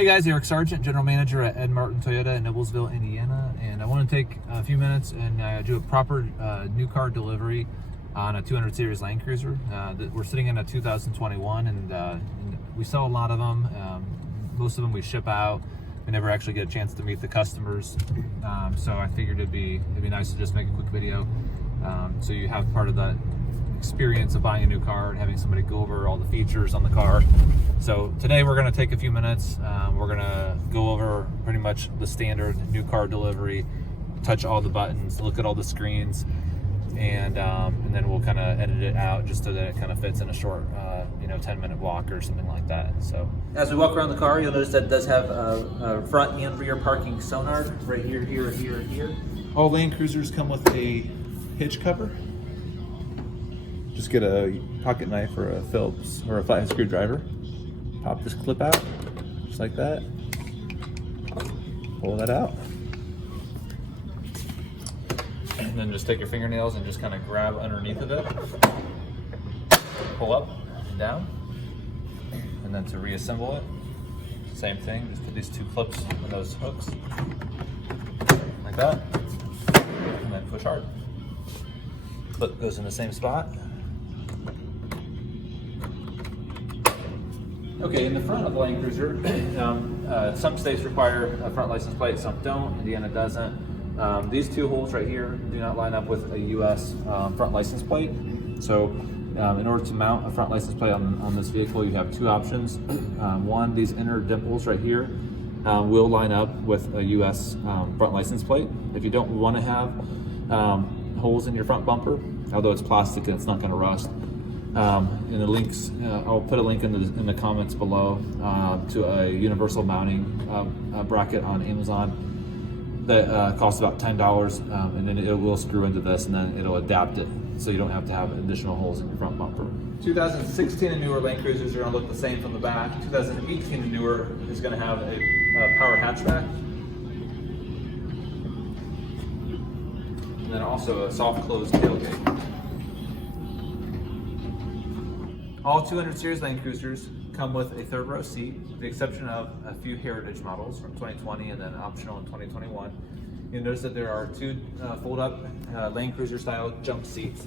Hey guys, Eric Sargent, General Manager at Ed Martin Toyota in Noblesville, Indiana, and I want to take a few minutes and do a proper new car delivery on a 200 series Land Cruiser. We're sitting in a 2021, and we sell a lot of them. Most of them we ship out. We never actually get a chance to meet the customers, so I figured it'd be nice to just make a quick video so you have part of that experience of buying a new car and having somebody go over all the features on the car. So today we're going to take a few minutes. We're going to go over pretty much the standard new car delivery, touch all the buttons, look at all the screens, and then we'll kind of edit it out just so that it kind of fits in a short 10-minute block or something like that. So as we walk around the car, you'll notice that it does have a front and rear parking sonar right here, here, here, and here. All Land Cruisers come with a hitch cover. Just get a pocket knife or a Phillips or a flathead screwdriver. Pop this clip out, just like that. Pull that out. And then just take your fingernails and just kind of grab underneath of it. Pull up and down. And then to reassemble it, same thing. Just put these two clips in those hooks. Like that. And then push hard. Clip goes in the same spot. Okay, in the front of the Land Cruiser, some states require a front license plate, some don't. Indiana doesn't. These two holes right here do not line up with a U.S. Front license plate. So in order to mount a front license plate on this vehicle, you have two options. One, these inner dimples right here will line up with a U.S. Front license plate. If you don't want to have holes in your front bumper, although it's plastic and it's not going to rust, in the links, I'll put a link in the comments below to a universal mounting bracket on Amazon that costs about $10, and then it will screw into this, and then it'll adapt it so you don't have to have additional holes in your front bumper. 2016 and newer Land Cruisers are going to look the same from the back. 2018 and newer is going to have a power hatchback, and then also a soft closed tailgate. All 200 series Land Cruisers come with a third row seat, with the exception of a few heritage models from 2020 and then optional in 2021. You'll notice that there are two fold-up Land Cruiser style jump seats.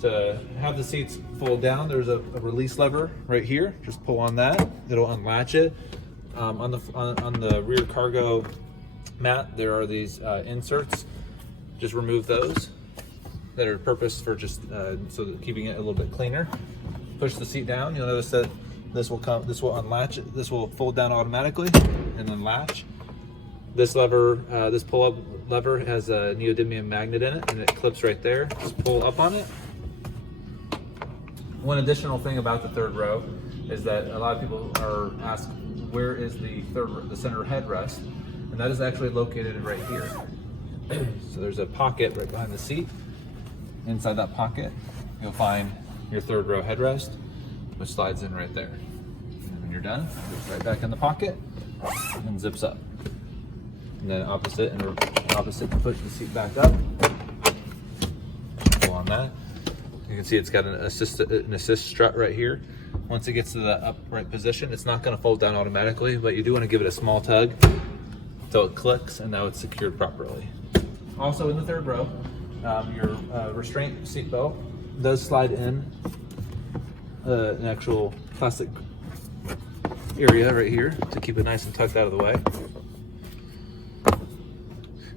To have the seats fold down, there's a release lever right here. Just pull on that, it'll unlatch it. On the rear cargo mat, there are these inserts. Just remove those that are purpose for just so that keeping it a little bit cleaner. Push the seat down. You'll notice that this will unlatch it. This will fold down automatically and then latch. This lever, this pull-up lever has a neodymium magnet in it, and it clips right there. Just pull up on it. One additional thing about the third row is that a lot of people are asked, where is the center headrest? And that is actually located right here. So there's a pocket right behind the seat. Inside that pocket, you'll find your third row headrest, which slides in right there. And when you're done, it goes right back in the pocket and zips up. And then opposite, push the seat back up. Pull on that. You can see it's got an assist strut right here. Once it gets to the upright position, it's not going to fold down automatically, but you do want to give it a small tug until it clicks, and now it's secured properly. Also in the third row, your restraint seat belt does slide in an actual plastic area right here to keep it nice and tucked out of the way.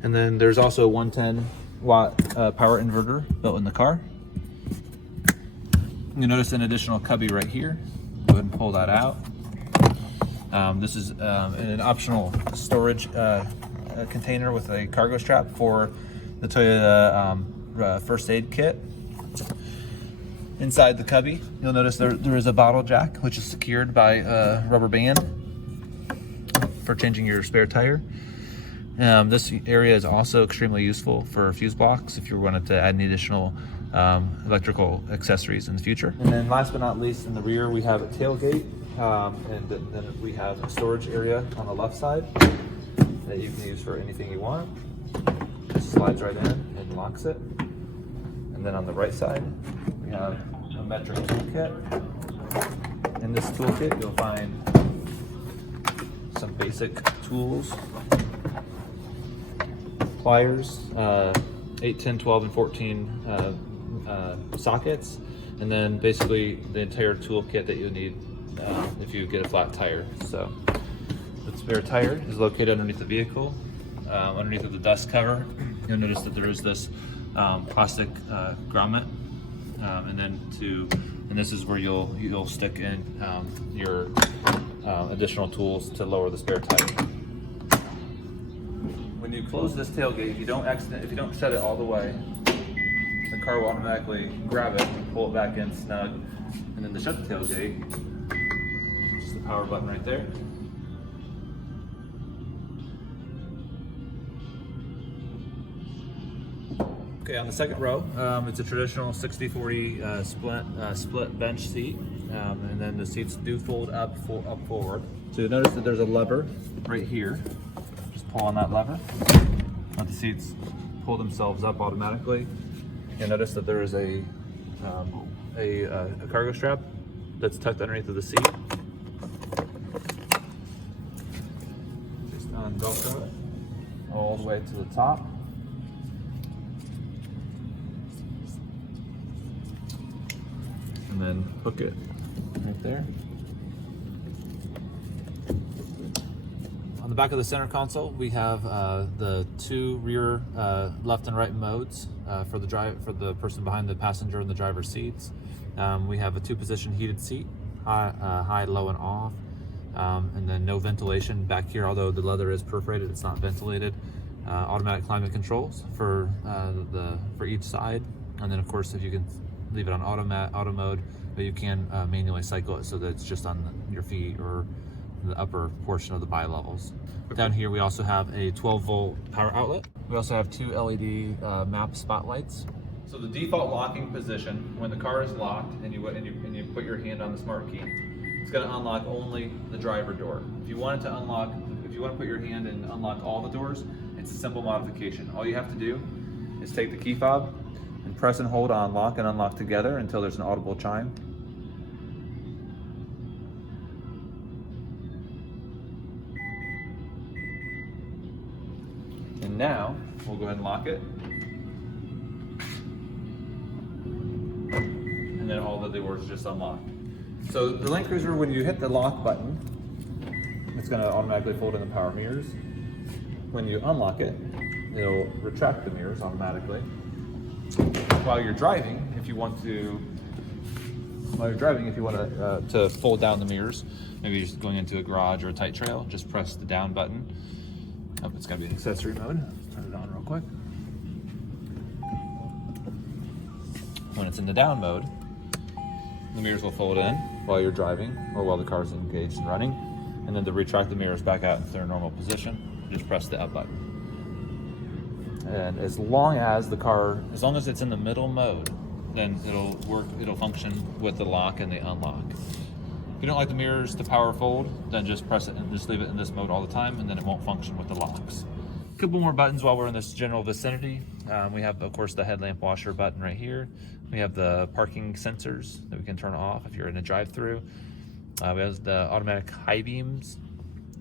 And then there's also a 110 watt power inverter built in the car. You'll notice an additional cubby right here. Go ahead and pull that out. This is an optional storage container with a cargo strap for the Toyota first aid kit. Inside the cubby, you'll notice there is a bottle jack, which is secured by a rubber band for changing your spare tire. This area is also extremely useful for fuse blocks if you wanted to add any additional electrical accessories in the future. And then last but not least, in the rear, we have a tailgate, and then we have a storage area on the left side that you can use for anything you want. It slides right in and locks it. And then on the right side, we have a metric toolkit. In this toolkit, you'll find some basic tools. Pliers, 8, 10, 12, and 14 sockets, and then basically the entire toolkit that you need if you get a flat tire. So the spare tire is located underneath the vehicle, underneath of the dust cover. You'll notice that there is this plastic grommet, and this is where you'll stick in your additional tools to lower the spare tire. When you close this tailgate, if you don't shut it all the way, the car will automatically grab it and pull it back in snug. And then to shut the tailgate, just the power button right there. Okay, on the second row, it's a traditional 60-40 split bench seat, and then the seats do fold up forward. So you'll notice that there's a lever right here. Just pull on that lever. Let the seats pull themselves up automatically. You'll notice that there is a cargo strap that's tucked underneath of the seat. Just Velcro it all the way to the top. And then hook it right there. On the back of the center console, we have the two rear left and right modes for the person behind the passenger and the driver's seats. We have a 2-position heated seat, high, low, and off, and then no ventilation back here. Although the leather is perforated, it's not ventilated. Automatic climate controls for each side, and then of course if you can leave it on auto mode, but you can manually cycle it so that it's just on your feet or the upper portion of the bi-levels. Down here we also have a 12-volt power outlet. We also have 2 LED map spotlights. So the default locking position, when the car is locked and you put your hand on the smart key, it's going to unlock only the driver door. If you want to put your hand and unlock all the doors, it's a simple modification. All you have to do is take the key fob and press and hold on lock and unlock together until there's an audible chime. And now we'll go ahead and lock it. And then all the doors just unlock. So the Land Cruiser, when you hit the lock button, it's going to automatically fold in the power mirrors. When you unlock it, it'll retract the mirrors automatically. While you're driving, if you want to fold down the mirrors, maybe you're just going into a garage or a tight trail, just press the down button. Oh, it's got to be in accessory mode. Let's turn it on real quick. When it's in the down mode, the mirrors will fold in while you're driving or while the car's engaged and running. And then to retract the mirrors back out into their normal position, just press the up button. And as long as it's in the middle mode, then it'll function with the lock and the unlock. If you don't like the mirrors to power fold, then just press it and just leave it in this mode all the time, and then it won't function with the locks. A couple more buttons while we're in this general vicinity. We have, of course, the headlamp washer button right here. We have the parking sensors that we can turn off if you're in a drive-through. We have the automatic high beams,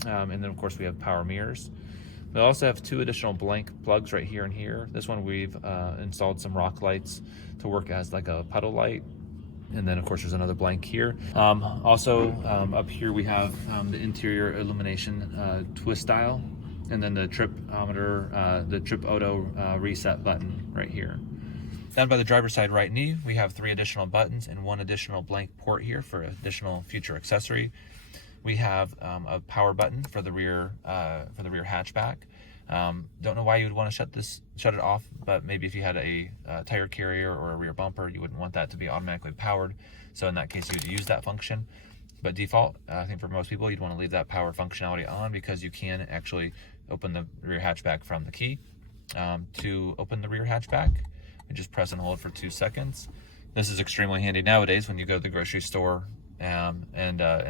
and then of course we have power mirrors. We also have 2 additional blank plugs right here and here. This one we've installed some rock lights to work as like a puddle light. And then of course there's another blank here. Up here we have the interior illumination twist dial, and then the trip auto reset button right here. Down by the driver's side right knee, we have 3 additional buttons and 1 additional blank port here for additional future accessory. We have a power button for the rear hatchback. Don't know why you would want to shut it off, but maybe if you had a tire carrier or a rear bumper, you wouldn't want that to be automatically powered. So in that case, you would use that function. But default, I think for most people, you'd want to leave that power functionality on, because you can actually open the rear hatchback from the key. To open the rear hatchback, you just press and hold for 2 seconds. This is extremely handy nowadays when you go to the grocery store and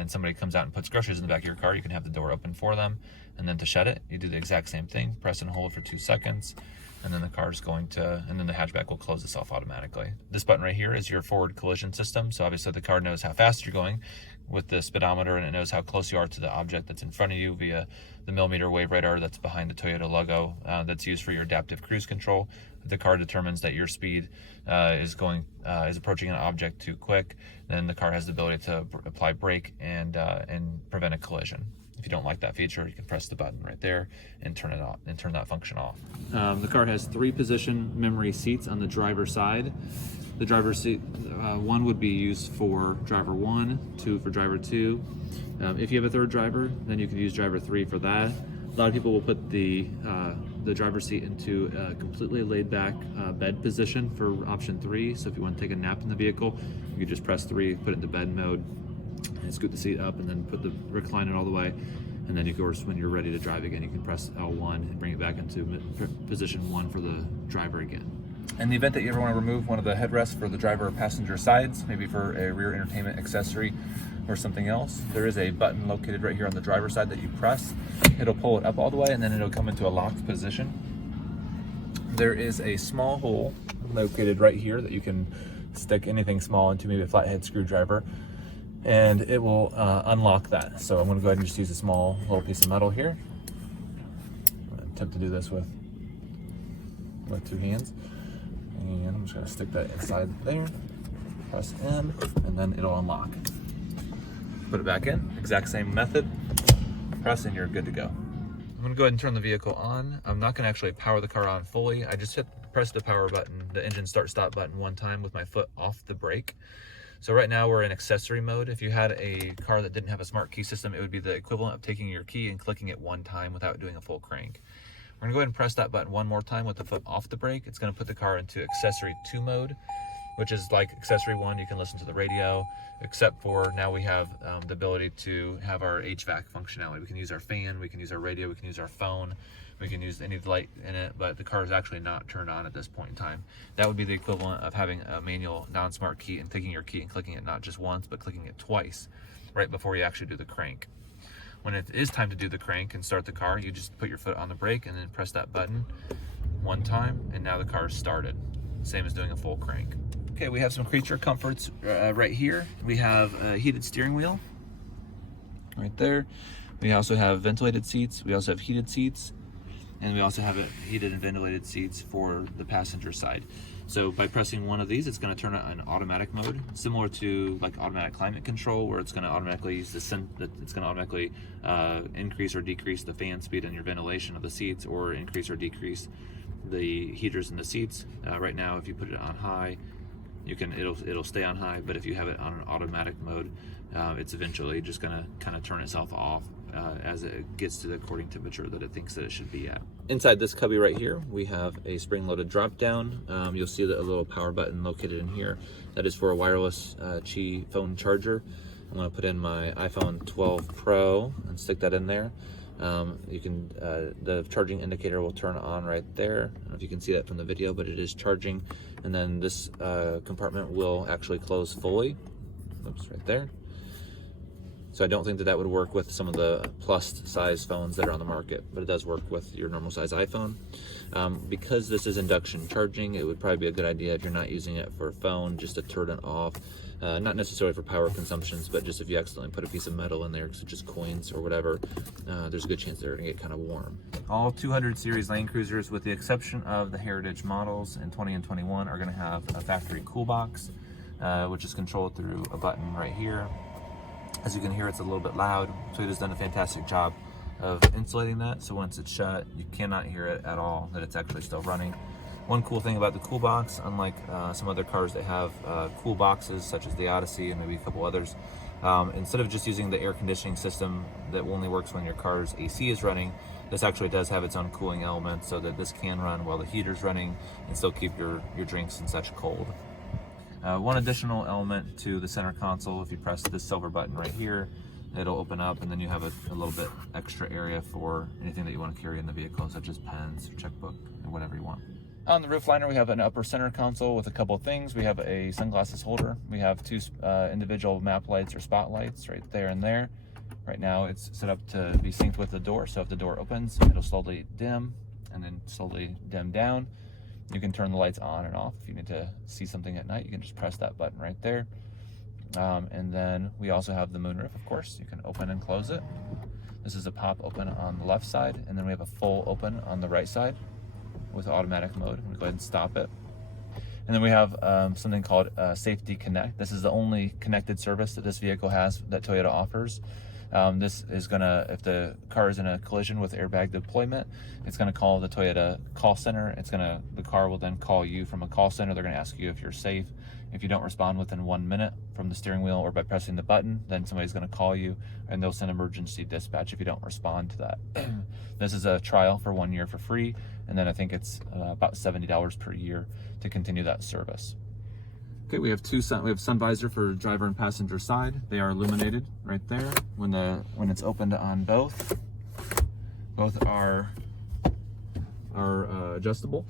somebody comes out and puts groceries in the back of your car. You can have the door open for them, and then to shut it, you do the exact same thing. Press and hold for 2 seconds, and then the hatchback will close itself automatically. This button right here is your forward collision system. So obviously the car knows how fast you're going. with the speedometer, and it knows how close you are to the object that's in front of you via the millimeter wave radar that's behind the Toyota logo, that's used for your adaptive cruise control. If the car determines that your speed is approaching an object too quick, then the car has the ability to apply brake and prevent a collision. If you don't like that feature, you can press the button right there and turn it off and turn that function off. The car has 3 position memory seats on the driver's side. The driver's seat, 1 would be used for driver 1, 2 for driver 2. If you have a 3rd driver, then you can use driver 3 for that. A lot of people will put the driver's seat into a completely laid back bed position for option 3. So if you want to take a nap in the vehicle, you can just press 3, put it into bed mode, and scoot the seat up, and then recline it all the way. And then, of course, when you're ready to drive again, you can press L1 and bring it back into position 1 for the driver again. In the event that you ever want to remove one of the headrests for the driver or passenger sides, maybe for a rear entertainment accessory or something else, there is a button located right here on the driver's side that you press. It'll pull it up all the way, and then it'll come into a locked position. There is a small hole located right here that you can stick anything small into, maybe a flathead screwdriver, and it will unlock that. So I'm going to go ahead and just use a small little piece of metal here. I'm going to attempt to do this with 2 hands. And I'm just going to stick that inside there, press in, and then it'll unlock. Put it back in, exact same method, press, and you're good to go. I'm going to go ahead and turn the vehicle on. I'm not going to actually power the car on fully. I just press the power button, the engine start-stop button, 1 time with my foot off the brake. So right now we're in accessory mode. If you had a car that didn't have a smart key system, it would be the equivalent of taking your key and clicking it 1 time without doing a full crank. We're gonna go ahead and press that button 1 more time with the foot off the brake. It's gonna put the car into accessory 2 mode, which is like accessory 1. You can listen to the radio, except for now we have the ability to have our HVAC functionality. We can use our fan, we can use our radio, we can use our phone, we can use any light in it, but the car is actually not turned on at this point in time. That would be the equivalent of having a manual non-smart key and taking your key and clicking it not just once, but clicking it twice right before you actually do the crank. When it is time to do the crank and start the car, you just put your foot on the brake and then press that button 1 time, and now the car is started. Same as doing a full crank. Okay, we have some creature comforts right here. We have a heated steering wheel right there. We also have ventilated seats. We also have heated seats. And we also have heated and ventilated seats for the passenger side. So by pressing 1 of these, it's going to turn it on automatic mode, similar to like automatic climate control, where it's going to automatically increase or decrease the fan speed and your ventilation of the seats, or increase or decrease the heaters in the seats. Right now, if you put it on high, it'll stay on high, but if you have it on an automatic mode, it's eventually just going to kind of turn itself off as it gets to the according temperature that it thinks that it should be at. Inside this cubby right here, we have a spring-loaded drop-down. You'll see a little power button located in here. That is for a wireless Qi phone charger. I'm going to put in my iPhone 12 Pro and stick that in there. The charging indicator will turn on right there. I don't know if you can see that from the video, but it is charging. And then this compartment will actually close fully. Oops, right there. So I don't think that would work with some of the plus size phones that are on the market, but it does work with your normal size iPhone. Because this is induction charging, it would probably be a good idea if you're not using it for a phone, just to turn it off. Not necessarily for power consumptions, but just if you accidentally put a piece of metal in there, such as coins or whatever, there's a good chance they're gonna get kind of warm. All 200 series Land Cruisers, with the exception of the Heritage models in 20 and 21, are gonna have a factory cool box, which is controlled through a button right here. As you can hear, it's a little bit loud. Toyota's done a fantastic job of insulating that, so once it's shut, you cannot hear it at all, that it's actually still running. One cool thing about the cool box, unlike some other cars that have cool boxes, such as the Odyssey and maybe a couple others, instead of just using the air conditioning system that only works when your car's AC is running, this actually does have its own cooling element, so that this can run while the heater's running and still keep your drinks and such cold. One additional element to the center console, if you press this silver button right here, it'll open up, and then you have a little bit extra area for anything that you want to carry in the vehicle, such as pens, checkbook, or whatever you want. On the roof liner, we have an upper center console with a couple of things. We have a sunglasses holder. We have 2 individual map lights or spotlights right there and there. Right now it's set up to be synced with the door, so if the door opens, it'll slowly dim and then slowly dim down. You can turn the lights on and off. If you need to see something at night, you can just press that button right there. And then we also have the moonroof, of course. You can open and close it. This is a pop open on the left side, and then we have a full open on the right side with automatic mode. We'll go ahead and stop it. And then we have something called Safety Connect. This is the only connected service that this vehicle has that Toyota offers. This is gonna, if the car is in a collision with airbag deployment, it's gonna call the Toyota call center. The car will then call you from a call center. They're gonna ask you if you're safe. If you don't respond within 1 minute from the steering wheel or by pressing the button, then somebody's gonna call you and they'll send emergency dispatch if you don't respond to that. This is a trial for 1 year for free, and then I think it's about $70 per year to continue that service. Okay, we have sun visor for driver and passenger side. They are illuminated right there when it's opened on both. Both are adjustable,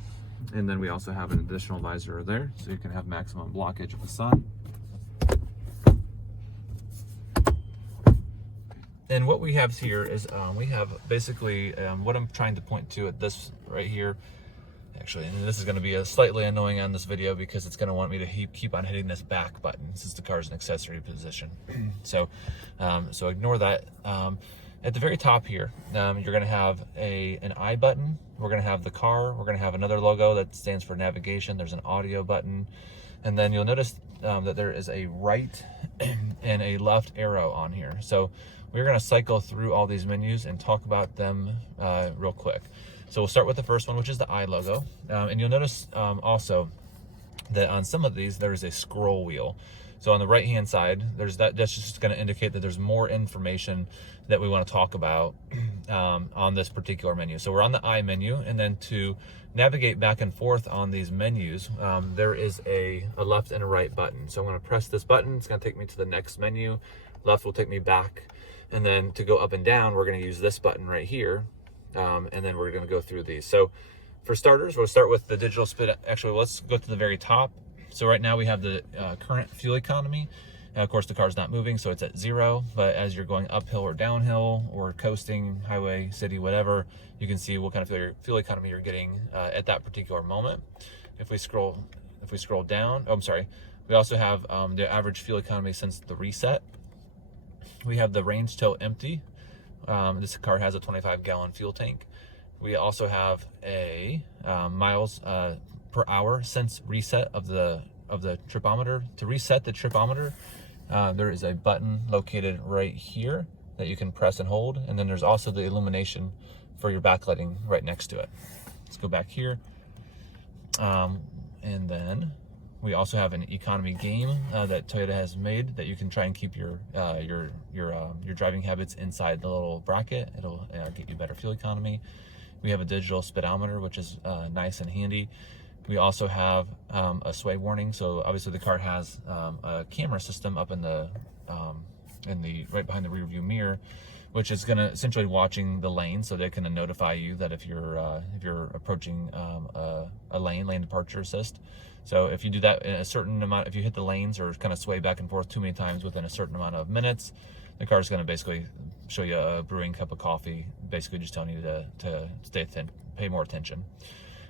and then we also have an additional visor there, so you can have maximum blockage of the sun. And what we have here is we have basically what I'm trying to point to at this right here. Actually, and this is going to be slightly annoying on this video because it's going to want me to keep on hitting this back button since the car's in accessory position. So ignore that. At the very top here, you're going to have an I button. We're going to have the car. We're going to have another logo that stands for navigation. There's an audio button. And then you'll notice that there is a right and a left arrow on here. So we're going to cycle through all these menus and talk about them real quick. So we'll start with the first one, which is the I logo. And you'll notice also that on some of these, there is a scroll wheel. So on the right-hand side, that's just going to indicate that there's more information that we want to talk about on this particular menu. So we're on the I menu, and then to navigate back and forth on these menus, there is a left and a right button. So I'm going to press this button. It's going to take me to the next menu. Left will take me back. And then to go up and down, we're going to use this button right here. And then we're going to go through these. So for starters, we'll start with the digital split. Actually, let's go to the very top. So right now we have the current fuel economy. And of course, the car's not moving, so it's at 0. But as you're going uphill or downhill or coasting, highway, city, whatever, you can see what kind of fuel economy you're getting at that particular moment. If we scroll down, we also have the average fuel economy since the reset. We have the range till empty. This car has a 25-gallon fuel tank. We also have a miles per hour since reset of the tripometer. To reset the tripometer, there is a button located right here that you can press and hold, and then there's also the illumination for your backlighting right next to it. Let's go back here, and then we also have an economy game that Toyota has made that you can try and keep your driving habits inside the little bracket. It'll get you better fuel economy. We have a digital speedometer, which is nice and handy. We also have a sway warning. So obviously the car has a camera system up in the right behind the rear view mirror, which is going to essentially watching the lane, so they can notify you that if you're approaching a lane departure assist. So if you do that in a certain amount, if you hit the lanes or kind of sway back and forth too many times within a certain amount of minutes, the car is going to basically show you a brewing cup of coffee, basically just telling you to pay more attention.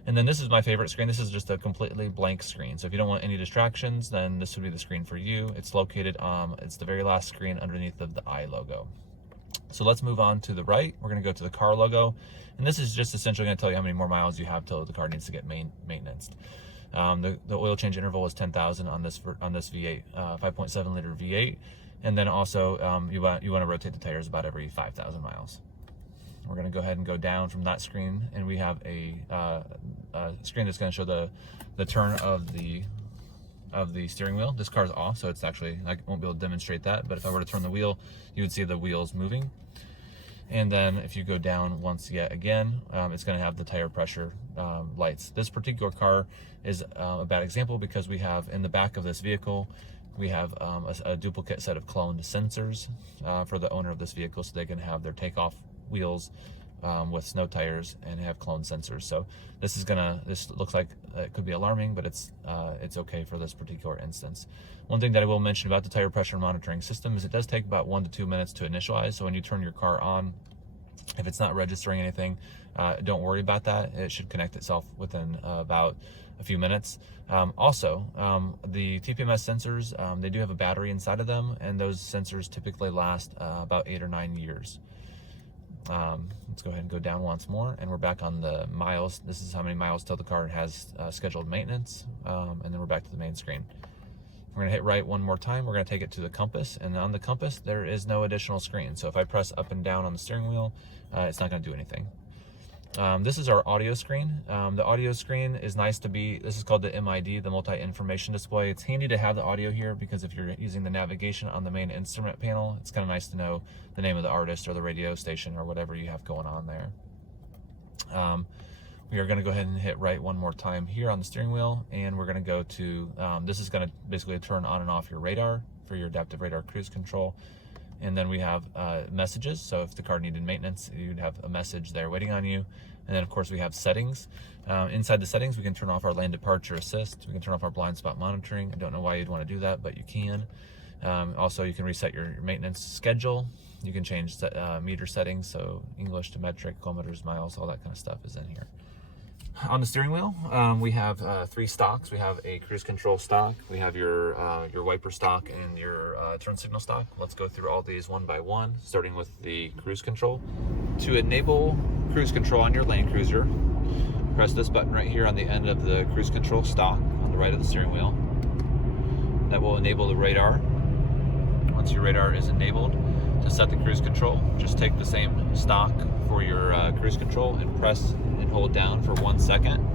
And then this is my favorite screen. This is just a completely blank screen. So if you don't want any distractions, then this would be the screen for you. It's located, it's the very last screen underneath of the I logo. So let's move on to the right. We're going to go to the car logo. And this is just essentially going to tell you how many more miles you have till the car needs to get maintenance. The oil change interval is 10,000 on this V8, 5.7 liter V8. And then also you want to rotate the tires about every 5,000 miles. We're going to go ahead and go down from that screen, and we have a screen that's going to show the turn of the steering wheel. This car's off, so it's actually, I won't be able to demonstrate that, but if I were to turn the wheel, you would see the wheels moving. And then if you go down once yet again, it's going to have the tire pressure lights. This particular car is a bad example because we have in the back of this vehicle, we have a duplicate set of cloned sensors for the owner of this vehicle, so they can have their takeoff wheels with snow tires and have clone sensors. So this looks like it could be alarming, but it's okay for this particular instance. One thing that I will mention about the tire pressure monitoring system is it does take about 1 to 2 minutes to initialize. So when you turn your car on, If it's not registering anything, don't worry about that. It should connect itself within about a few minutes. Also, the TPMS sensors, they do have a battery inside of them, and those sensors typically last about 8 or 9 years. Let's go ahead and go down once more, and we're back on the miles. This is how many miles till the car has scheduled maintenance, and then we're back to the main screen. We're gonna hit right one more time. We're gonna take it to the compass, and on the compass, there is no additional screen. So if I press up and down on the steering wheel, it's not gonna do anything. This is our audio screen. The audio screen is nice to be, this is called the MID, the multi-information display. It's handy to have the audio here because if you're using the navigation on the main instrument panel, it's kind of nice to know the name of the artist or the radio station or whatever you have going on there. We are going to go ahead and hit right one more time here on the steering wheel, and we're going to go to, this is going to basically turn on and off your radar for your adaptive radar cruise control. And then we have messages. So if the car needed maintenance, you'd have a message there waiting on you. And then of course we have settings. Inside the settings, we can turn off our lane departure assist. We can turn off our blind spot monitoring. I don't know why you'd want to do that, but you can. Also, you can reset your maintenance schedule. You can change meter settings. So English to metric, kilometers, miles, all that kind of stuff is in here. On the steering wheel, we have 3 stalks. We have a cruise control stock, we have your wiper stock, and your turn signal stock. Let's go through all these one by one, starting with the cruise control. To enable cruise control on your Land Cruiser, press this button right here on the end of the cruise control stock on the right of the steering wheel. That will enable the radar. Once your radar is enabled, to set the cruise control, just take the same stock for your cruise control and press and hold down for 1 second.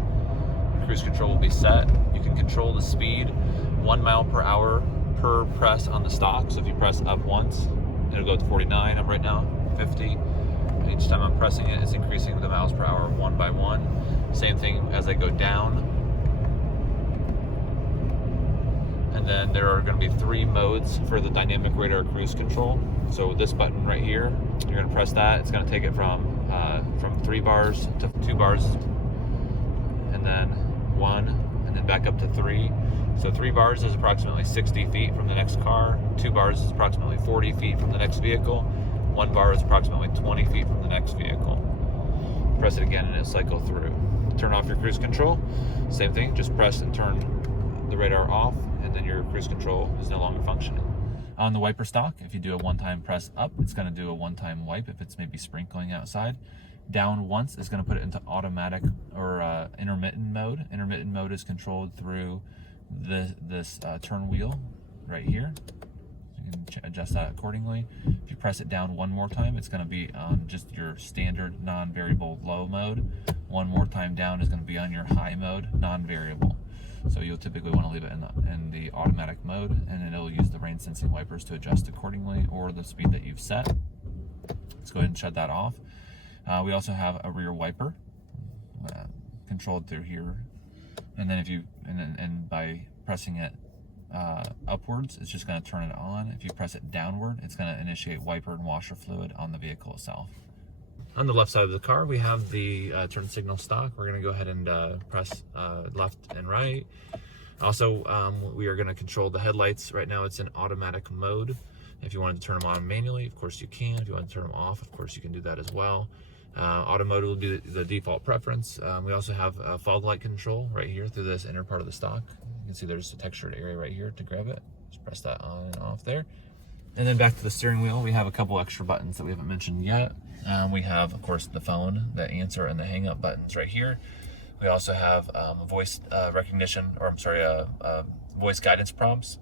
Cruise control will be set. You can control the speed 1 mile per hour per press on the stock. So if you press up once, it'll go to 49. I'm right now 50. Each time I'm pressing it, it's increasing the miles per hour one by one. Same thing as I go down. And then there are going to be 3 modes for the dynamic radar cruise control. So this button right here, you're going to press that. It's going to take it from 3 bars to 2 bars, and then 1, and then back up to 3. So 3 bars is approximately 60 feet from the next car. 2 bars is approximately 40 feet from the next vehicle. 1 bar is approximately 20 feet from the next vehicle. Press it again and it'll cycle through. Turn off your cruise control. Same thing, just press and turn the radar off, and then your cruise control is no longer functioning. On the wiper stock, if you do a one-time press up, it's going to do a one-time wipe if it's maybe sprinkling outside. Down once is going to put it into automatic or intermittent mode. Intermittent mode is controlled through this turn wheel right here. You can adjust that accordingly. If you press it down one more time, it's going to be on just your standard non-variable low mode. One more time down is going to be on your high mode, non-variable. So you'll typically want to leave it in the automatic mode, and then it'll use the rain sensing wipers to adjust accordingly, or the speed that you've set. Let's go ahead and shut that off. We also have a rear wiper controlled through here, and then and by pressing it upwards, it's just going to turn it on. If you press it downward, it's going to initiate wiper and washer fluid on the vehicle itself. On the left side of the car, we have the turn signal stock. We're going to go ahead and press left and right. Also, we are going to control the headlights. Right now it's in automatic mode. If you wanted to turn them on manually, of course you can. If you want to turn them off, of course you can do that as well. Auto mode will be the default preference. We also have fog light control right here through this inner part of the stock. You can see there's a textured area right here to grab it. Just press that on and off there. And then back to the steering wheel, we have a couple extra buttons that we haven't mentioned yet. We have, of course, the phone, the answer, and the hang up buttons right here. We also have voice recognition, or I'm sorry, voice guidance prompts.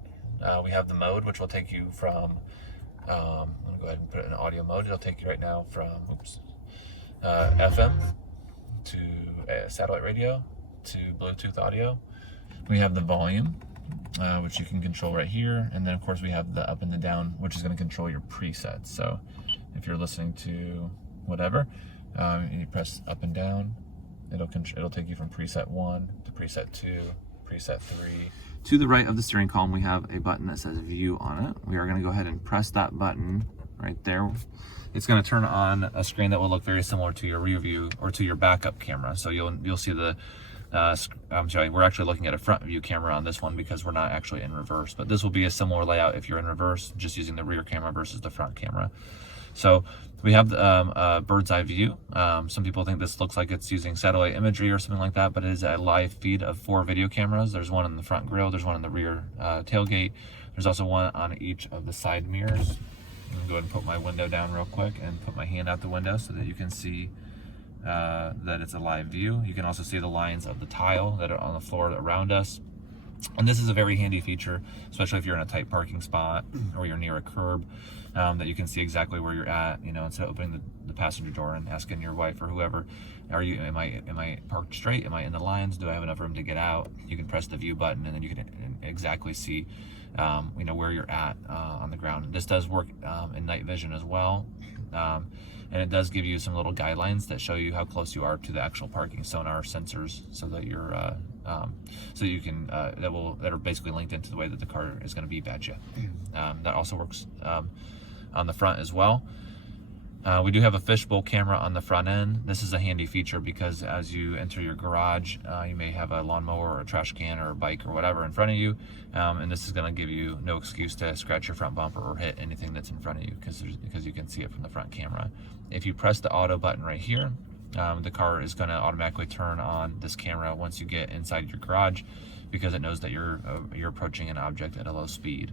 We have the mode, which will take you from, I'm gonna go ahead and put it in audio mode. It'll take you right now from, FM to satellite radio to Bluetooth audio. We have the volume, which you can control right here. And then of course we have the up and the down, which is gonna control your presets. So if you're listening to whatever, and you press up and down, it'll take you from preset 1 to preset 2, preset 3. To the right of the steering column, we have a button that says view on it. We are going to go ahead and press that button right there. It's going to turn on a screen that will look very similar to your rear view or to your backup camera. So you'll see the I'm sorry, we're actually looking at a front view camera on this one because we're not actually in reverse, but this will be a similar layout if you're in reverse, just using the rear camera versus the front camera. So we have bird's eye view. Some people think this looks like it's using satellite imagery or something like that, but it is a live feed of 4 video cameras. There's one in the front grille, there's one in the rear tailgate. There's also one on each of the side mirrors. I'm gonna go ahead and put my window down real quick and put my hand out the window so that you can see that it's a live view. You can also see the lines of the tile that are on the floor around us. And this is a very handy feature, especially if you're in a tight parking spot or you're near a curb, that you can see exactly where you're at, you know, instead of opening the passenger door and asking your wife or whoever, am I parked straight? Am I in the lines? Do I have enough room to get out? You can press the view button and then you can exactly see, you know, where you're at on the ground. This does work in night vision as well. And it does give you some little guidelines that show you how close you are to the actual parking sonar sensors, so that you're so you can that are basically linked into the way that the car is going to badge you. That also works on the front as well. We do have a fishbowl camera on the front end. This is a handy feature because as you enter your garage, you may have a lawnmower or a trash can or a bike or whatever in front of you, and this is going to give you no excuse to scratch your front bumper or hit anything that's in front of you because you can see it from the front camera. If you press the auto button right here, the car is going to automatically turn on this camera once you get inside your garage, because it knows that you're approaching an object at a low speed.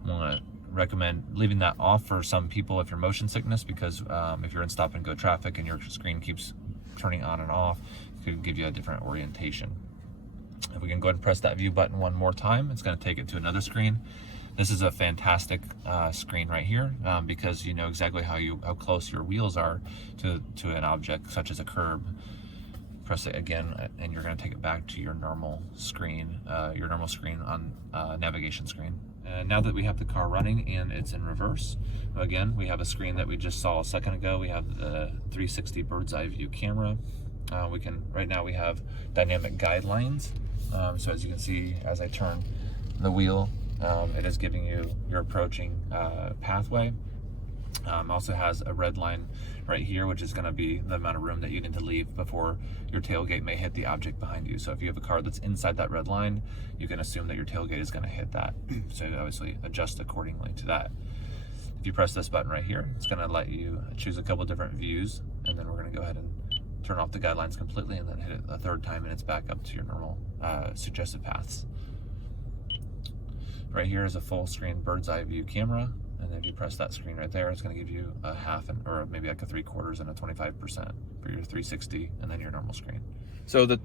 I'm going to recommend leaving that off for some people if you're motion sickness, because if you're in stop and go traffic and your screen keeps turning on and off, it could give you a different orientation. If we can go ahead and press that view button one more time, it's going to take it to another screen. This is a fantastic screen right here, because you know exactly how close your wheels are to an object such as a curb. Press it again and you're going to take it back to your normal screen on navigation screen. Now that we have the car running and it's in reverse, again, we have a screen that we just saw a second ago. We have the 360 bird's eye view camera. Right now we have dynamic guidelines. So as you can see, as I turn the wheel, it is giving you your approaching pathway. Also has a red line right here, which is going to be the amount of room that you need to leave before your tailgate may hit the object behind you. So if you have a car that's inside that red line, you can assume that your tailgate is going to hit that. So obviously adjust accordingly to that. If you press this button right here, it's going to let you choose a couple different views, and then we're going to go ahead and turn off the guidelines completely and then hit it a third time, and it's back up to your normal suggested paths. Right here is a full screen bird's eye view camera. And if you press that screen right there, it's going to give you a half or maybe like a 3/4 and a 25% for your 360 and then your normal screen. So the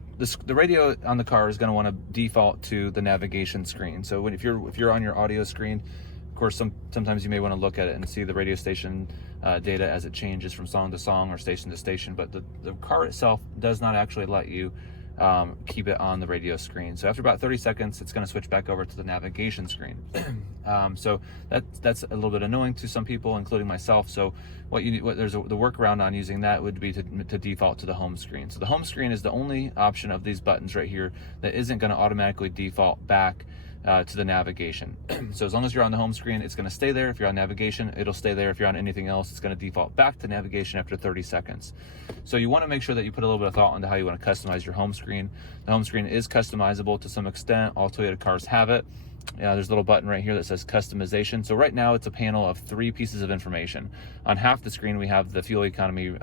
radio on the car is going to want to default to the navigation screen. So if you're on your audio screen, of course, sometimes you may want to look at it and see the radio station data as it changes from song to song or station to station. But the car itself does not actually let you keep it on the radio screen. So after about 30 seconds, it's going to switch back over to the navigation screen. So that's a little bit annoying to some people, including myself. So the workaround on using that would be to default to the home screen. So the home screen is the only option of these buttons right here that isn't going to automatically default back to the navigation. So as long as you're on the home screen, it's going to stay there. If you're on navigation, it'll stay there. If you're on anything else, it's going to default back to navigation after 30 seconds. So you want to make sure that you put a little bit of thought into how you want to customize your home screen. The home screen is customizable to some extent. All Toyota cars have it. There's a little button right here that says customization. So right now it's a panel of 3 pieces of information. On half the screen we have the fuel economy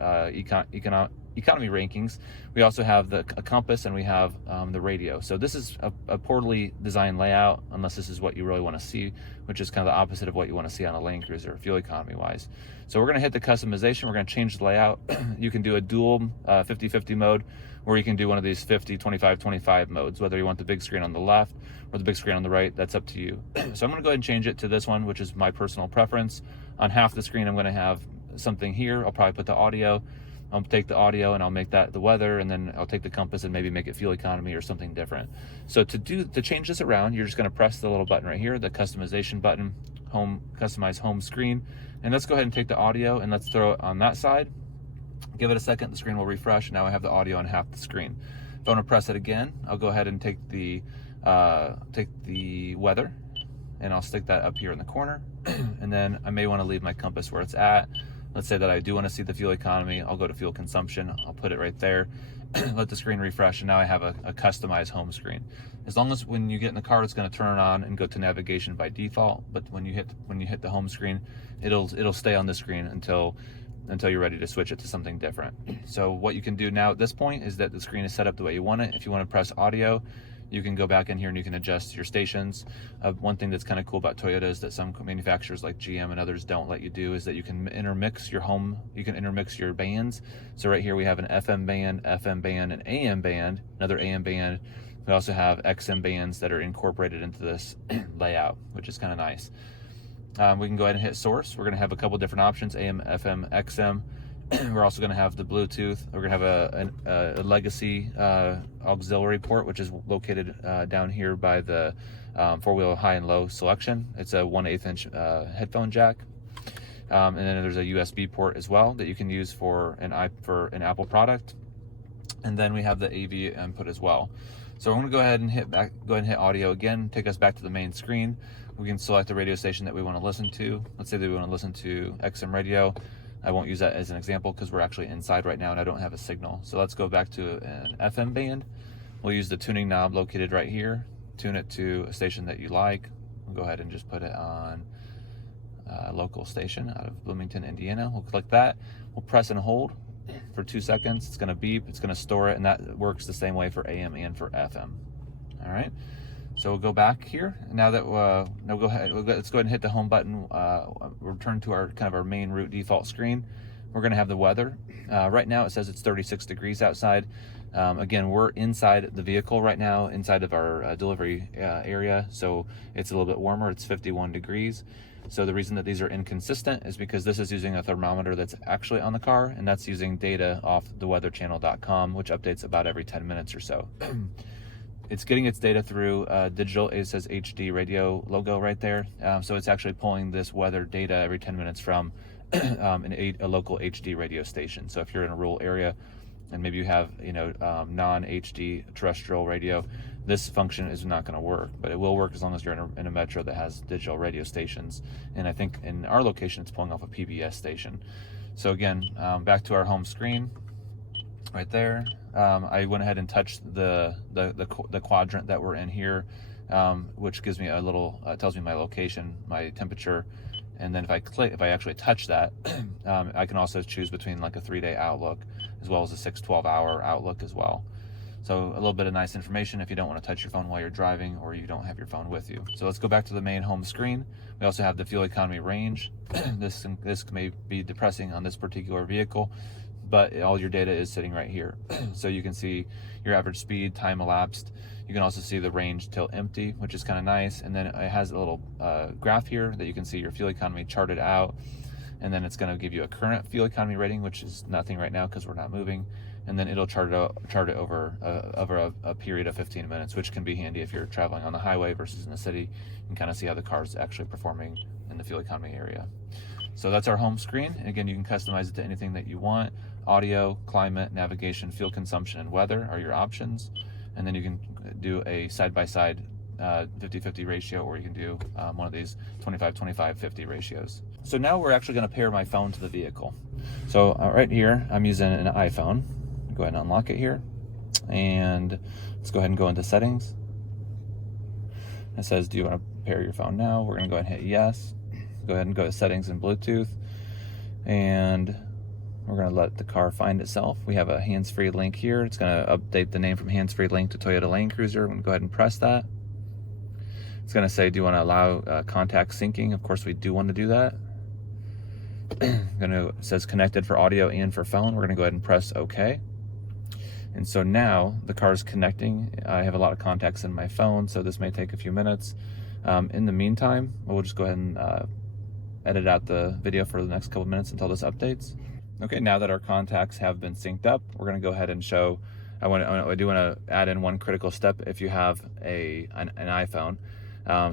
economy rankings. We also have a compass, and we have the radio. So this is a poorly designed layout, unless this is what you really want to see, which is kind of the opposite of what you want to see on a Land Cruiser, fuel economy wise. So we're going to hit the customization. We're going to change the layout. You can do a dual 50-50 mode, or you can do one of these 50-25-25 modes, whether you want the big screen on the left or the big screen on the right. That's up to you. So I'm going to go ahead and change it to this one, which is my personal preference. On half the screen, I'm going to have something here. I'll probably put the audio. I'll take the audio and I'll make that the weather, and then I'll take the compass and maybe make it fuel economy or something different. So to change this around, you're just going to press the little button right here, the customization button, customize home screen, and let's go ahead and take the audio and let's throw it on that side. Give it a second, the screen will refresh. Now I have the audio on half the screen. If I want to press it again, I'll go ahead and take the weather, and I'll stick that up here in the corner. And then I may want to leave my compass where it's at. Let's say that I do want to see the fuel economy. I'll go to fuel consumption. I'll put it right there. Let the screen refresh, and now I have a customized home screen. As long as when you get in the car, it's going to turn on and go to navigation by default. But when you hit the home screen, it'll stay on the screen until you're ready to switch it to something different. So what you can do now at this point is that the screen is set up the way you want it. If you want to press audio, you can go back in here and you can adjust your stations. One thing that's kind of cool about Toyota is that some manufacturers like GM and others don't let you do is that you can intermix your bands. So right here we have an FM band, an AM band, another AM band. We also have XM bands that are incorporated into this layout, which is kind of nice. We can go ahead and hit source. We're going to have a couple different options, AM, FM, XM. We're also going to have the Bluetooth. We're going to have a legacy auxiliary port, which is located down here by the four-wheel high and low selection. It's a 1/8 inch headphone jack. And then there's a USB port as well that you can use for an Apple product. And then we have the AV input as well. So I'm going to go ahead and hit audio again, take us back to the main screen. We can select the radio station that we want to listen to. Let's say that we want to listen to XM radio. I won't use that as an example because we're actually inside right now and I don't have a signal. So let's go back to an FM band. We'll use the tuning knob located right here. Tune it to a station that you like. We'll go ahead and just put it on a local station out of Bloomington, Indiana. We'll click that. We'll press and hold for 2 seconds. It's going to beep. It's going to store it, and that works the same way for AM and for FM. All right. So we'll go back here. Now that let's go ahead and hit the home button. Return to our main route default screen. We're going to have the weather. Right now it says it's 36 degrees outside. Again, we're inside the vehicle right now, inside of our delivery area, so it's a little bit warmer. It's 51 degrees. So the reason that these are inconsistent is because this is using a thermometer that's actually on the car, and that's using data off theweatherchannel.com, which updates about every 10 minutes or so. It's getting its data through digital. It says HD radio logo right there. So it's actually pulling this weather data every 10 minutes from a local HD radio station. So if you're in a rural area and maybe you have non-HD terrestrial radio, this function is not going to work, but it will work as long as you're in a metro that has digital radio stations. And I think in our location, it's pulling off a PBS station. So again, back to our home screen right there. I went ahead and touched the quadrant that we're in here, which gives me a little, tells me my location, my temperature. And then if I actually touch that, I can also choose between like a 3-day outlook as well as a 6-12 hour outlook as well. So a little bit of nice information if you don't want to touch your phone while you're driving or you don't have your phone with you. So let's go back to the main home screen. We also have the fuel economy range. This may be depressing on this particular vehicle, but all your data is sitting right here. So you can see your average speed, time elapsed. You can also see the range till empty, which is kind of nice. And then it has a little graph here that you can see your fuel economy charted out. And then it's going to give you a current fuel economy rating, which is nothing right now because we're not moving. And then it'll chart it over a period of 15 minutes, which can be handy if you're traveling on the highway versus in the city. You can kind of see how the car's actually performing in the fuel economy area. So that's our home screen. And again, you can customize it to anything that you want. Audio, climate, navigation, fuel consumption, and weather are your options. And then you can do a side-by-side 50-50 ratio, or you can do one of these 25-25-50 ratios. So now we're actually going to pair my phone to the vehicle. So right here, I'm using an iPhone. Go ahead and unlock it here. And let's go ahead and go into settings. It says, do you want to pair your phone now? We're going to go ahead and hit yes. Go ahead and go to settings and Bluetooth. And we're going to let the car find itself. We have a hands-free link here. It's going to update the name from hands-free link to Toyota Land Cruiser. I'm going to go ahead and press that. It's going to say, do you want to allow contact syncing? Of course, we do want to do that. It says connected for audio and for phone. We're going to go ahead and press OK. And so now the car is connecting. I have a lot of contacts in my phone, so this may take a few minutes. In the meantime, we'll just go ahead and edit out the video for the next couple minutes until this updates. Okay, now that our contacts have been synced up, we're going to go ahead and show. I do want to add in one critical step if you have an iPhone.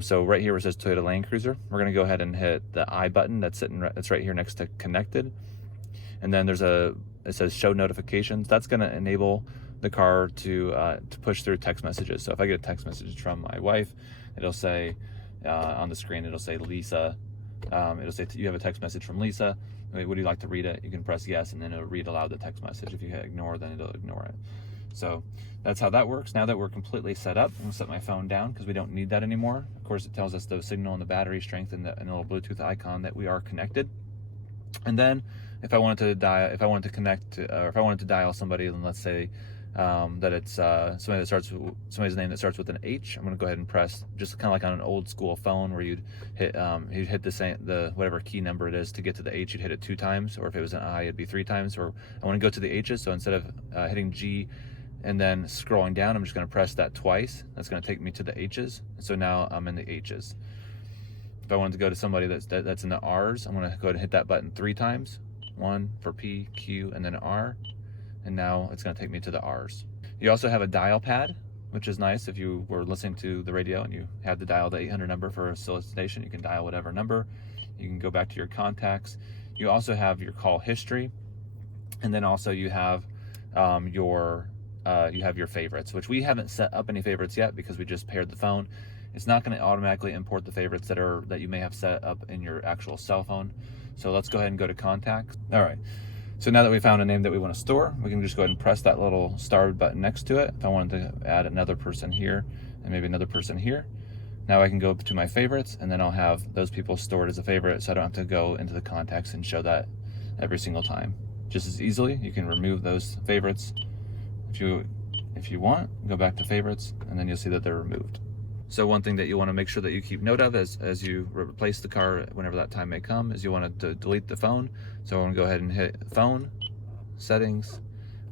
So right here where it says Toyota Land Cruiser, we're going to go ahead and hit the I button that's right here next to connected. And then it says show notifications. That's going to enable the car to push through text messages. So if I get a text message from my wife, it'll say on the screen, it'll say Lisa. It'll say you have a text message from Lisa. would you like to read it? You can press yes, and then it'll read aloud the text message. If you hit ignore, then it'll ignore it. So that's how that works. Now that we're completely set up, I'm gonna set my phone down because we don't need that anymore. Of course, it tells us the signal and the battery strength and the little Bluetooth icon that we are connected. And then if I wanted to dial, if I wanted to connect, or if I wanted to dial somebody, then let's say that it's somebody's name that starts with an H. I'm going to go ahead and press, just kind of like on an old school phone where you'd hit the whatever key number it is to get to the H. You'd hit it 2 times, or if it was an I, it'd be 3 times. Or I want to go to the H's, so instead of hitting G and then scrolling down, I'm just going to press that twice. That's going to take me to the H's. So now I'm in the H's. If I wanted to go to somebody that's in the R's, I'm going to go ahead and hit that button 3 times. 1 for P, Q, and then R. And now it's going to take me to the R's. You also have a dial pad, which is nice. If you were listening to the radio and you had to dial the 800 number for a solicitation, you can dial whatever number. You can go back to your contacts. You also have your call history, and then also you have your favorites, which we haven't set up any favorites yet because we just paired the phone. It's not going to automatically import the favorites that you may have set up in your actual cell phone. So let's go ahead and go to contacts. All right. So now that we found a name that we want to store, we can just go ahead and press that little star button next to it. If I wanted to add another person here and maybe another person here, now I can go to my favorites, and then I'll have those people stored as a favorite, so I don't have to go into the contacts and show that every single time. Just as easily, you can remove those favorites if you want. Go back to favorites, and then you'll see that they're removed. So one thing that you want to make sure that you keep note of as you replace the car, whenever that time may come, is you want to delete the phone. So I'm going to go ahead and hit phone, settings.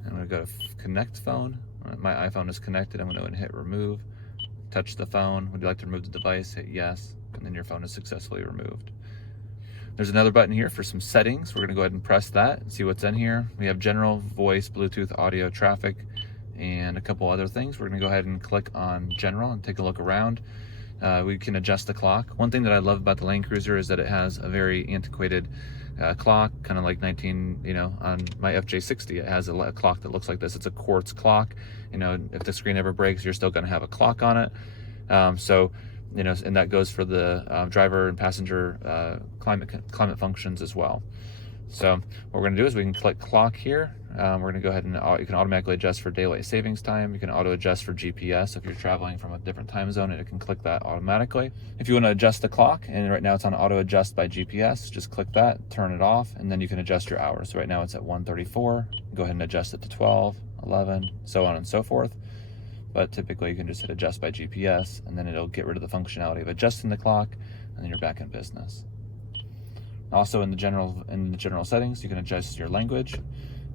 I'm going to go to connect phone. My iPhone is connected. I'm going to go and hit remove. Touch the phone. Would you like to remove the device? Hit yes, and then your phone is successfully removed. There's another button here for some settings. We're going to go ahead and press that and see what's in here. We have general, voice, Bluetooth, audio, traffic, and a couple other things. We're going to go ahead and click on general and take a look around. We can adjust the clock. One thing that I love about the Land Cruiser is that it has a very antiquated clock, kind of like on my FJ60, it has a clock that looks like this. It's a quartz clock. If the screen ever breaks, you're still going to have a clock on it. And that goes for the driver and passenger climate functions as well. So what we're going to do is we can click clock here. We're going to go ahead and you can automatically adjust for daylight savings time. You can auto adjust for GPS if you're traveling from a different time zone, and it can click that automatically. If you want to adjust the clock, and right now it's on auto adjust by GPS, just click that, turn it off, and then you can adjust your hours. So right now it's at 1:34. Go ahead and adjust it to 12, 11, so on and so forth. But typically you can just hit adjust by GPS, and then it'll get rid of the functionality of adjusting the clock, and then you're back in business. Also in the general settings, you can adjust your language.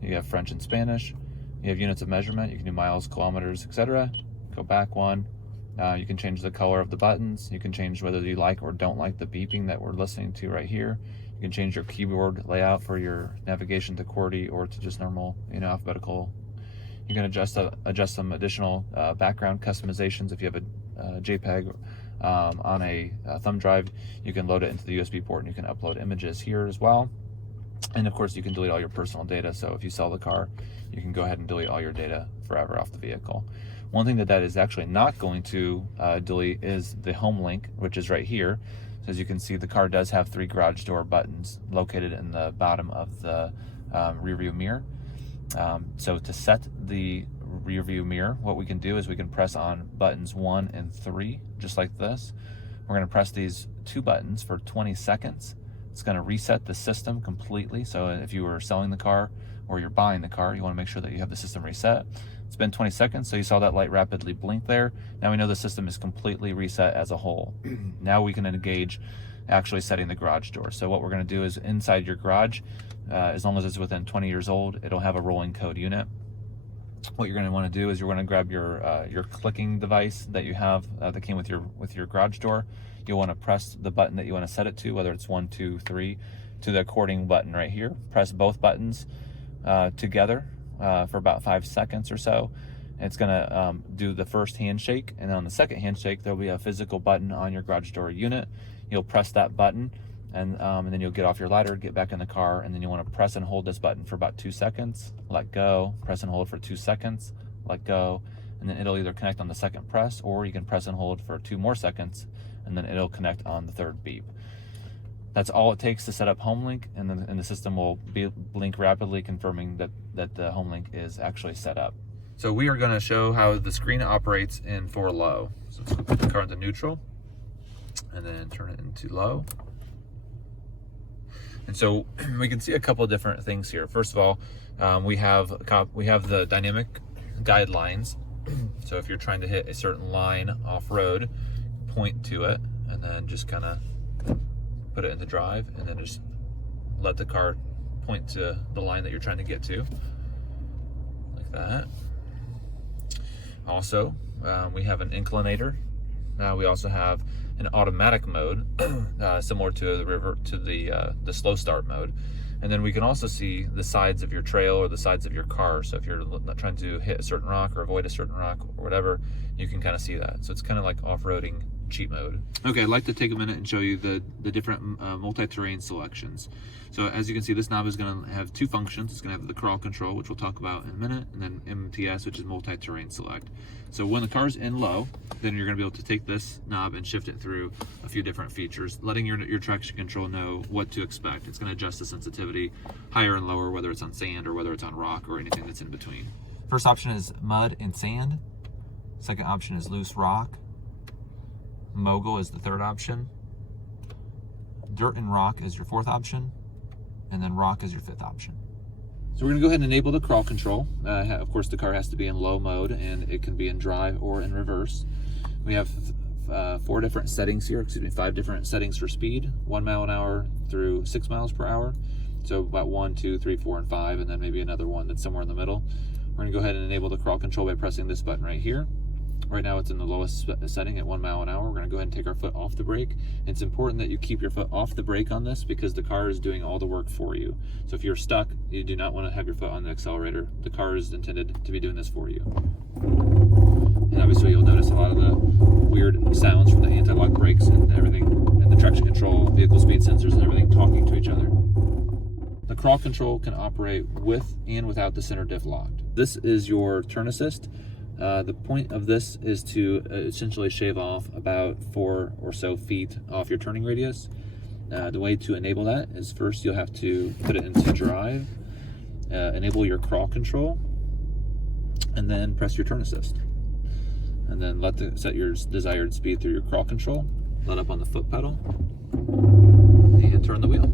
You have French and Spanish. You have units of measurement. You can do miles, kilometers, etc. Go back one. You can change the color of the buttons. You can change whether you like or don't like the beeping that we're listening to right here. You can change your keyboard layout for your navigation to QWERTY or to just normal, alphabetical. You can adjust some additional background customizations. If you have a JPEG on a thumb drive, you can load it into the USB port, and you can upload images here as well. And of course, you can delete all your personal data. So if you sell the car, you can go ahead and delete all your data forever off the vehicle. One thing that is actually not going to delete is the HomeLink, which is right here. So as you can see, the car does have 3 garage door buttons located in the bottom of the rear view mirror. So to set the rear view mirror, what we can do is we can press on buttons 1 and 3, just like this. We're going to press these 2 buttons for 20 seconds. It's going to reset the system completely. So if you were selling the car or you're buying the car, you want to make sure that you have the system reset. It's been 20 seconds, so you saw that light rapidly blink there. Now we know the system is completely reset as a whole. Now we can engage actually setting the garage door. So what we're going to do is inside your garage, as long as it's within 20 years old, it'll have a rolling code unit. What you're going to want to do is you're going to grab your clicking device that you have that came with your garage door. You'll want to press the button that you want to set it to, whether it's 1, 2, 3, to the according button right here. Press both buttons together for about 5 seconds or so. It's going to do the first handshake, and on the second handshake, there'll be a physical button on your garage door unit. You'll press that button, and then you'll get off your ladder, get back in the car, and then you want to press and hold this button for about 2 seconds. Let go. Press and hold for 2 seconds. Let go. And then it'll either connect on the second press, or you can press and hold for 2 more seconds, and then it'll connect on the third beep. That's all it takes to set up HomeLink, and then the system will blink rapidly, confirming that the HomeLink is actually set up. So we are going to show how the screen operates in for low. So let's put the car into neutral, and then turn it into low. And so we can see a couple of different things here. First of all, we have the dynamic guidelines. So if you're trying to hit a certain line off-road, point to it, and then just kind of put it into drive, and then just let the car point to the line that you're trying to get to, like that. Also, we have an inclinator. We also have an automatic mode, similar to the slow start mode. And then we can also see the sides of your trail or the sides of your car. So if you're trying to hit a certain rock or avoid a certain rock or whatever, you can kind of see that. So it's kind of like off-roading cheat mode. Okay, I'd like to take a minute and show you the different multi-terrain selections. So as you can see, this knob is going to have two functions. It's going to have the crawl control, which we'll talk about in a minute, and then MTS, which is multi-terrain select. So when the car's in low, then you're going to be able to take this knob and shift it through a few different features, letting your traction control know what to expect. It's going to adjust the sensitivity higher and lower, whether it's on sand or whether it's on rock or anything that's in between. First option is mud and sand. Second option is loose rock. Mogul is the third option. Dirt and rock is your fourth option. And then rock is your fifth option. So we're gonna go ahead and enable the crawl control. Of course, the car has to be in low mode, and it can be in drive or in reverse. We have 4 different settings here, 5 different settings for speed, 1 mile an hour through 6 miles per hour. So about 1, 2, 3, 4, and 5, and then maybe another one that's somewhere in the middle. We're gonna go ahead and enable the crawl control by pressing this button right here. Right now it's in the lowest setting at 1 mile an hour. We're gonna go ahead and take our foot off the brake. It's important that you keep your foot off the brake on this because the car is doing all the work for you. So if you're stuck, you do not wanna have your foot on the accelerator. The car is intended to be doing this for you. And obviously you'll notice a lot of the weird sounds from the anti-lock brakes and everything, and the traction control, vehicle speed sensors and everything talking to each other. The crawl control can operate with and without the center diff locked. This is your turn assist. The point of this is to essentially shave off about 4 or so feet off your turning radius. The way to enable that is first you'll have to put it into drive, enable your crawl control, and then press your turn assist. And then set your desired speed through your crawl control, let up on the foot pedal, and turn the wheel.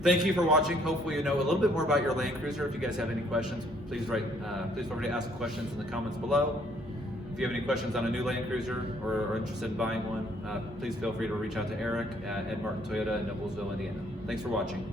Thank you for watching. Hopefully you know a little bit more about your Land Cruiser. If you guys have any questions, please feel free to ask questions in the comments below. If you have any questions on a new Land Cruiser or are interested in buying one, please feel free to reach out to Eric at Ed Martin Toyota in Noblesville, Indiana. Thanks for watching.